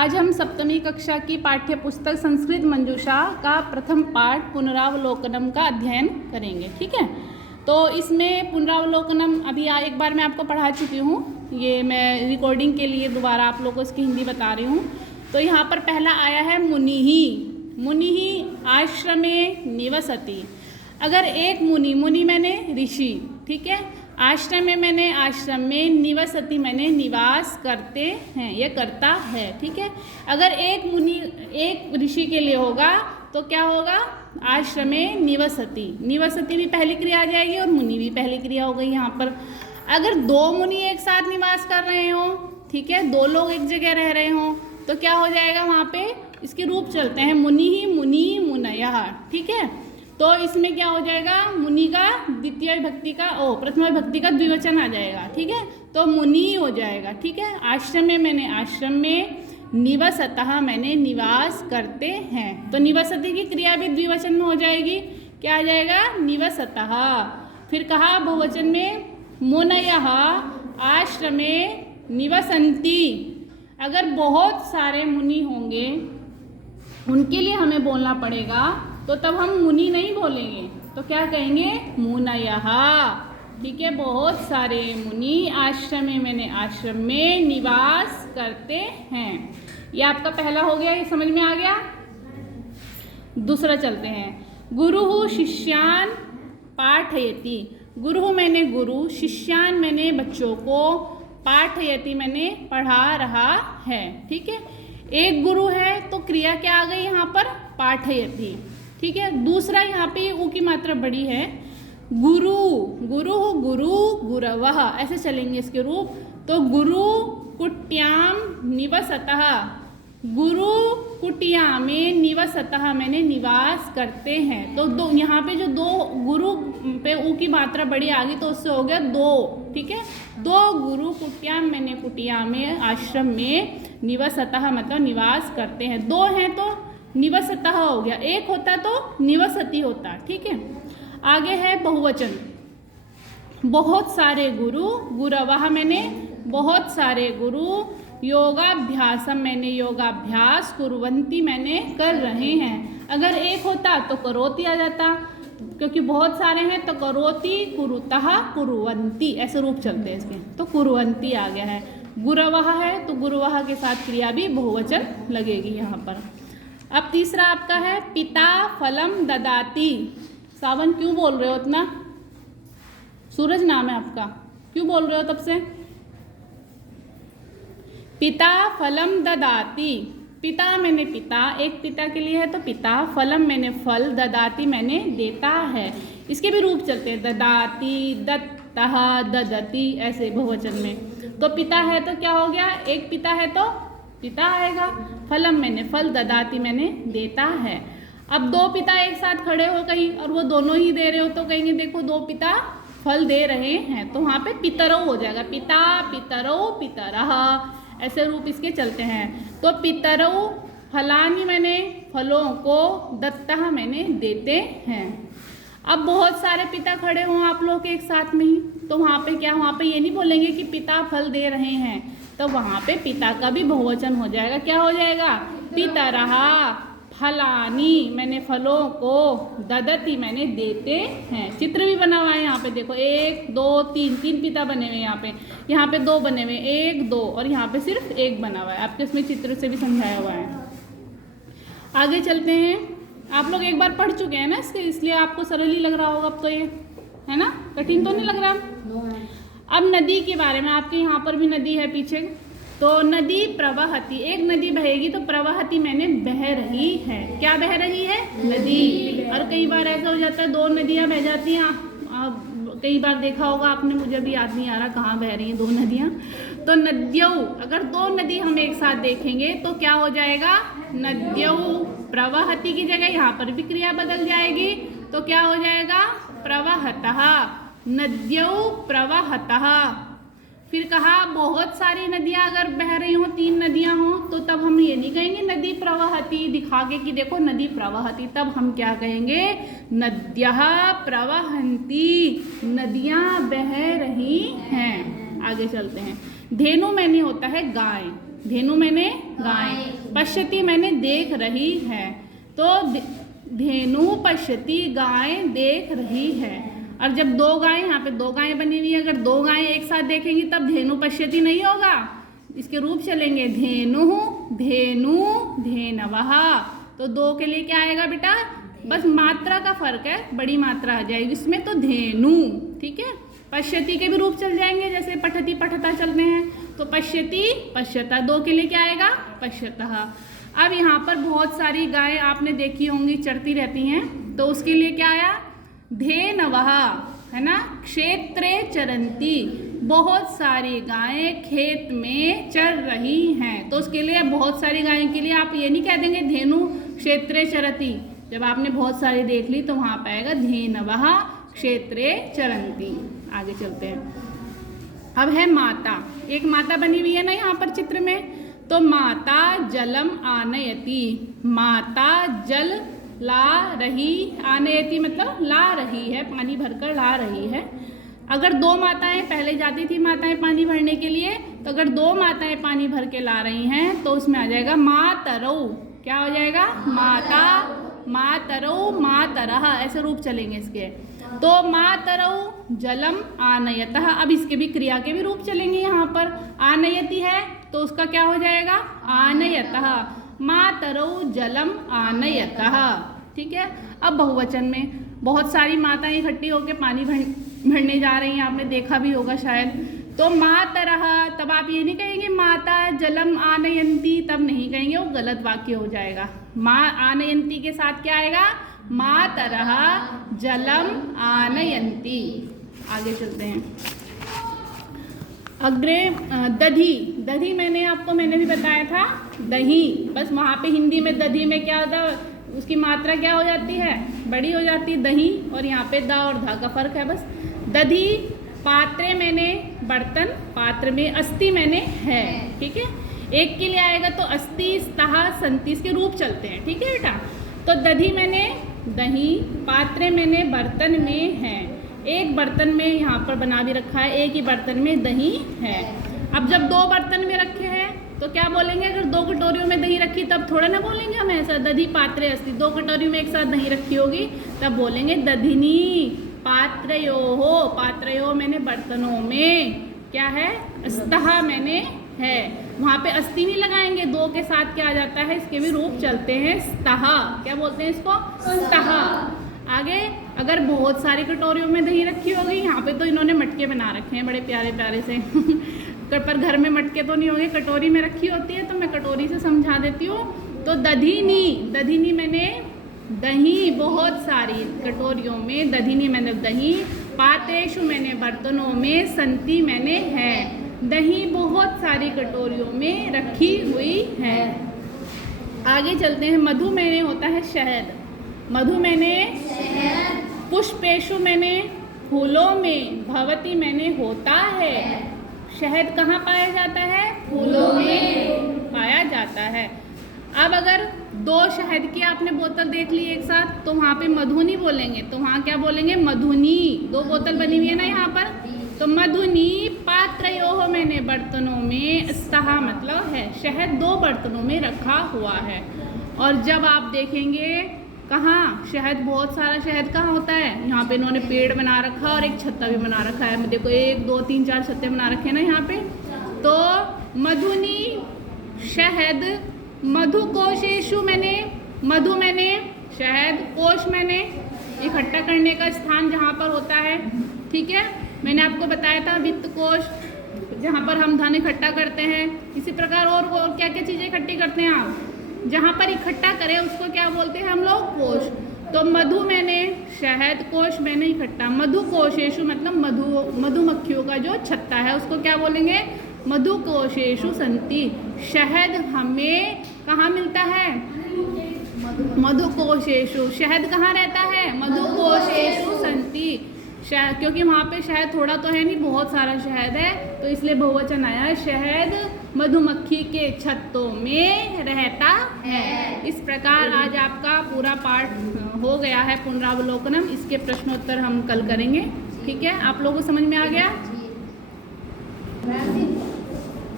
आज हम सप्तमी कक्षा की पाठ्य पुस्तक संस्कृत मंजूषा का प्रथम पाठ पुनरावलोकनम का अध्ययन करेंगे। ठीक है, तो इसमें पुनरावलोकनम अभी एक बार मैं आपको पढ़ा चुकी हूँ। ये मैं रिकॉर्डिंग के लिए दोबारा आप लोगों को इसकी हिंदी बता रही हूँ। तो यहाँ पर पहला आया है मुनिहि आश्रमे निवसति। अगर एक मुनि मैंने ऋषि, ठीक है, आश्रम में मैंने आश्रम में, निवसति मैंने निवास करते हैं, यह करता है। ठीक है, अगर एक मुनि एक ऋषि के लिए होगा तो क्या होगा, आश्रमे निवसति। निवसति भी पहली क्रिया आ जाएगी और मुनि भी पहली क्रिया हो गई। यहाँ पर अगर दो मुनि एक साथ निवास कर रहे हो, ठीक है, दो लोग एक जगह रह रहे हो, तो क्या हो जाएगा, वहाँ पे इसके रूप चलते हैं मुनि मुनि मुनयः। ठीक है, तो इसमें क्या हो जाएगा, मुनि का द्वितीय विभक्ति का प्रथमा विभक्ति का द्विवचन आ जाएगा। ठीक है, तो मुनि हो जाएगा। ठीक है, आश्रम में मैंने आश्रम में, निवसतः मैंने निवास करते हैं। तो निवसति की क्रिया भी द्विवचन में हो जाएगी। क्या आ जाएगा, निवसतः। फिर कहा बहुवचन में मुनयः आश्रमे निवसन्ति। अगर बहुत सारे मुनि होंगे उनके लिए हमें बोलना पड़ेगा, तो तब हम मुनि नहीं बोलेंगे, तो क्या कहेंगे, मुनयः। ठीक है, बहुत सारे मुनि आश्रम में मैंने आश्रम में निवास करते हैं। ये आपका पहला हो गया, ये समझ में आ गया। दूसरा चलते हैं, गुरुः शिष्यान् पाठयति। गुरुः मैंने गुरु, शिष्यान् मैंने बच्चों को, पाठयति मैंने पढ़ा रहा है। ठीक है, एक गुरु है तो क्रिया क्या आ गई यहाँ पर, पाठयति। ठीक है, दूसरा यहाँ पे ऊ की मात्रा बड़ी है, गुरु, गुरु गुरु गुरवः, ऐसे चलेंगे इसके रूप। तो गुरु कुट्याम निवसतः, गुरु कुटिया में, निवसतः मैंने निवास करते हैं। तो दो यहाँ पे जो दो गुरु पे ऊ की मात्रा बड़ी आ गई, तो उससे हो गया दो। ठीक है, दो गुरु कुट्याम मैंने कुटिया में आश्रम में, निवसतः मतलब निवास करते हैं। दो हैं तो निवसतः हो गया, एक होता तो निवसति होता। ठीक है, आगे है बहुवचन, बहुत सारे गुरु, गुरवः मैंने बहुत सारे गुरु, योगाभ्यासम मैंने योगाभ्यास, कुर्वन्ति मैंने कर रहे हैं। अगर एक होता तो करोति आ जाता, क्योंकि बहुत सारे हैं तो करोति, कुरुतः, कुर्वन्ति, ऐसे रूप चलते हैं इसके, तो कुर्वन्ति आ गया है। गुरवः है तो गुरवः के साथ क्रिया भी बहुवचन लगेगी यहाँ पर। अब तीसरा आपका है, पिता फलम ददाति। सावन क्यों बोल रहे हो इतना, सूरज नाम है आपका, क्यों बोल रहे हो तब से। पिता फलम ददाति, पिता मैंने पिता, एक पिता के लिए है तो पिता, फलम मैंने फल, ददाति मैंने देता है। इसके भी रूप चलते हैं, ददाति, दत्तः, ददति, ऐसे बहुवचन में। तो पिता है तो क्या हो गया, एक पिता है तो पिता आएगा, फलम मैंने फल, ददाति मैंने देता है। अब दो पिता एक साथ खड़े हो कहीं और वो दोनों ही दे रहे हो, तो कहेंगे देखो दो पिता फल दे रहे हैं, तो वहाँ पे पितरौ हो जाएगा, पिता पितरौ पितरः, ऐसे रूप इसके चलते हैं। तो पितरौ फलानि मैंने फलों को, दत्तः मैंने देते हैं। अब बहुत सारे पिता खड़े हों आप लोग एक साथ में ही, तो वहाँ पे क्या, वहाँ पे ये नहीं बोलेंगे कि पिता फल दे रहे हैं, तो वहाँ पे पिता का भी बहुवचन हो जाएगा। क्या हो जाएगा, पितरः फलानि मैंने फलों को, ददति मैंने देते हैं। चित्र भी बना हुआ है यहाँ पे, देखो 1 2 3, 3 पिता बने हुए हैं यहाँ पे 2 बने हुए, 1 2, और यहाँ पे सिर्फ 1 बना हुआ है। आपके इसमें चित्र से भी समझाया हुआ है। आगे चलते हैं, आप लोग एक बार पढ़ चुके हैं ना इसके, इसलिए आपको सरल ही लग रहा होगा अब तो, ये है ना, कठिन तो नहीं लग रहा। अब नदी के बारे में, आपके यहाँ पर भी नदी है पीछे, तो नदी प्रवहति, एक नदी बहेगी तो प्रवहति मैंने बह रही है। क्या बह रही है, नदी। और कई बार ऐसा हो जाता है दो नदियाँ बह जाती हैं, कई बार देखा होगा आपने, मुझे भी याद नहीं आ रहा कहाँ बह रही हैं दो नदियाँ। तो नद्यौ, अगर दो नदी हम एक साथ देखेंगे तो क्या हो जाएगा, नद्यौ प्रवहति की जगह यहाँ पर भी क्रिया बदल जाएगी, तो क्या हो जाएगा, प्रवहतः, नद्यौ प्रवहतः। फिर कहा बहुत सारी नदियाँ अगर बह रही हों, 3 नदियाँ हों, तो तब हम ये नहीं कहेंगे नदी प्रवहति दिखा के कि देखो नदी प्रवहति, तब हम क्या कहेंगे, नद्यः प्रवहन्ति, नदियाँ बह रही हैं। आगे चलते हैं, धेनु मैंने होता है गाय, धेनु मैंने गाय, पश्यति मैंने देख रही है, तो धेनु पश्यति गाय देख रही है। और जब दो गायें, यहाँ पे दो गायें बनी हुई है, अगर दो गायें एक साथ देखेंगी तब धेनु पश्यति नहीं होगा, इसके रूप चलेंगे धेनु धेनु धेनवः। तो दो के लिए क्या आएगा बेटा, बस मात्रा का फर्क है, बड़ी मात्रा आ जाएगी इसमें, तो धेनु। ठीक है, पश्यति के भी रूप चल जाएंगे, जैसे पठति पठता चलते हैं, तो पश्यति पश्यता, दो के लिए क्या आएगा पश्यतः। अब यहाँ पर बहुत सारी गायें आपने देखी होंगी चरती रहती हैं, तो उसके लिए क्या आया धेनवः, है ना। क्षेत्रे चरन्ति, बहुत सारी गायें खेत में चर रही हैं, तो उसके लिए बहुत सारी गायें के लिए आप ये नहीं कह देंगे धेनु क्षेत्रे चरति, जब आपने बहुत सारी देख ली तो वहाँ पे आएगा धेनवः क्षेत्रे चरन्ति। आगे चलते हैं, अब है माता, एक माता बनी हुई है ना यहाँ पर चित्र में, तो माता जलम आनयति, माता जल ला रही, आनयति मतलब ला रही है, पानी भरकर ला रही है। अगर दो माताएं पहले जाती थी माताएं पानी भरने के लिए, तो अगर दो माताएं पानी भर के ला रही हैं तो उसमें आ जाएगा मातरौ, क्या हो जाएगा माता मातरौ मातरः, ऐसे रूप चलेंगे इसके। तो मातरौ जलम आनयतः, अब इसके भी क्रिया के भी रूप चलेंगे, यहाँ पर आनयति है तो उसका क्या हो जाएगा आनयतः, मातरौ जलम आनयतः। ठीक है, अब बहुवचन में बहुत सारी माताएं इकट्ठी होकर पानी भरने जा रही हैं, आपने देखा भी होगा शायद, तो मातरः, तब आप ये नहीं कहेंगे माता जलम आनयन्ति, तब नहीं कहेंगे, वो गलत वाक्य हो जाएगा। माँ आनयन्ति के साथ क्या आएगा मातरः जलम आनयन्ति। आगे चलते हैं, अग्रे दधी, दधी मैंने भी बताया था दही, बस वहाँ पे हिंदी में दधी में क्या होता है, उसकी मात्रा क्या हो जाती है बड़ी हो जाती है दही, और यहाँ पे द और धा का फर्क है बस। दधी, पात्रे मैंने बर्तन, पात्र में, अस्ति मैंने है। ठीक है, एक के लिए आएगा तो अस्ति स्तः सन्ति, इसके रूप चलते हैं। ठीक है बेटा, तो दधी मैंने दही, पात्रे मैंने बर्तन में है, एक बर्तन में यहाँ पर बना भी रखा है, एक ही बर्तन में दही है। अब जब दो बर्तन में रखे हैं तो क्या बोलेंगे, अगर दो कटोरियों में दही रखी तब थोड़ा ना बोलेंगे हम ऐसा दधी पात्रे अस्ति, दो कटोरियों में एक साथ दही रखी होगी तब बोलेंगे दधिनी पात्रयोः, पात्रयोः मैंने बर्तनों में, क्या है स्तः मैंने है, वहाँ पे अस्ति नहीं लगाएंगे, दो के साथ क्या आ जाता है, इसके भी रूप चलते हैं स्तः, क्या बोलते हैं इसको स्तः। आगे, अगर बहुत सारी कटोरियों में दही रखी होगी, यहाँ पे तो इन्होंने मटके बना रखे हैं बड़े प्यारे प्यारे से पर घर में मटके तो नहीं होंगे, कटोरी में रखी होती है, तो मैं कटोरी से समझा देती हूँ। तो दधिनी, दधिनी मैंने दही, बहुत सारी कटोरियों में, दधिनी मैंने दही, पात्रेषु मैंने बर्तनों में, सन्ति मैंने है, दही बहुत सारी कटोरियों में रखी हुई है। आगे चलते हैं, मधु मैंने होता है शहद, मधु मैंने पुष्पेषु मैंने फूलों में, भवती मैंने होता है। शहद कहाँ पाया जाता है, फूलों में पाया जाता है। अब अगर दो शहद की आपने बोतल देख ली एक साथ, तो वहाँ पे मधुनी बोलेंगे, तो वहाँ क्या बोलेंगे मधुनी, दो बोतल बनी हुई है ना यहाँ पर, तो मधुनी पात्रयोः मैंने बर्तनों में, स्तः मतलब है, शहद दो बर्तनों में रखा हुआ है। और जब आप देखेंगे कहाँ शहद, बहुत सारा शहद कहाँ होता है, यहाँ पे इन्होंने पेड़ बना रखा और एक छत्ता भी बना रखा है, देखो 1 2 3 4 छत्ते बना रखे हैं ना यहाँ पे। तो मधुनी शहद, मधुकोशेषु मैंने, मधु मैंने शहद, कोश मैंने इकट्ठा करने का स्थान जहाँ पर होता है। ठीक है, मैंने आपको बताया था वित्त कोश, जहाँ पर हम धन इकट्ठा करते हैं। इसी प्रकार और क्या क्या चीज़ें इकट्ठी करते हैं आप, जहाँ पर इकट्ठा करें उसको क्या बोलते हैं हम लोग, कोश। तो मधु मैंने शहद, कोश मैंने इकट्ठा, मधुकोशेषु मतलब मधुमक्खियों का जो छत्ता है उसको क्या बोलेंगे, मधुकोशेषु सन्ति। शहद हमें कहाँ मिलता है, मधुकोशेषु, शहद कहाँ रहता है, मधुकोशेषु सन्ति। क्योंकि वहाँ पे शहद थोड़ा तो है नहीं, बहुत सारा शहद है, तो इसलिए बहुवचन आया है, शहद मधुमक्खी के छत्तों में रहता है। इस प्रकार आज आपका पूरा पाठ हो गया है पुनरावलोकनम। इसके प्रश्नोत्तर हम कल करेंगे। ठीक है, आप लोगों को समझ में आ गया।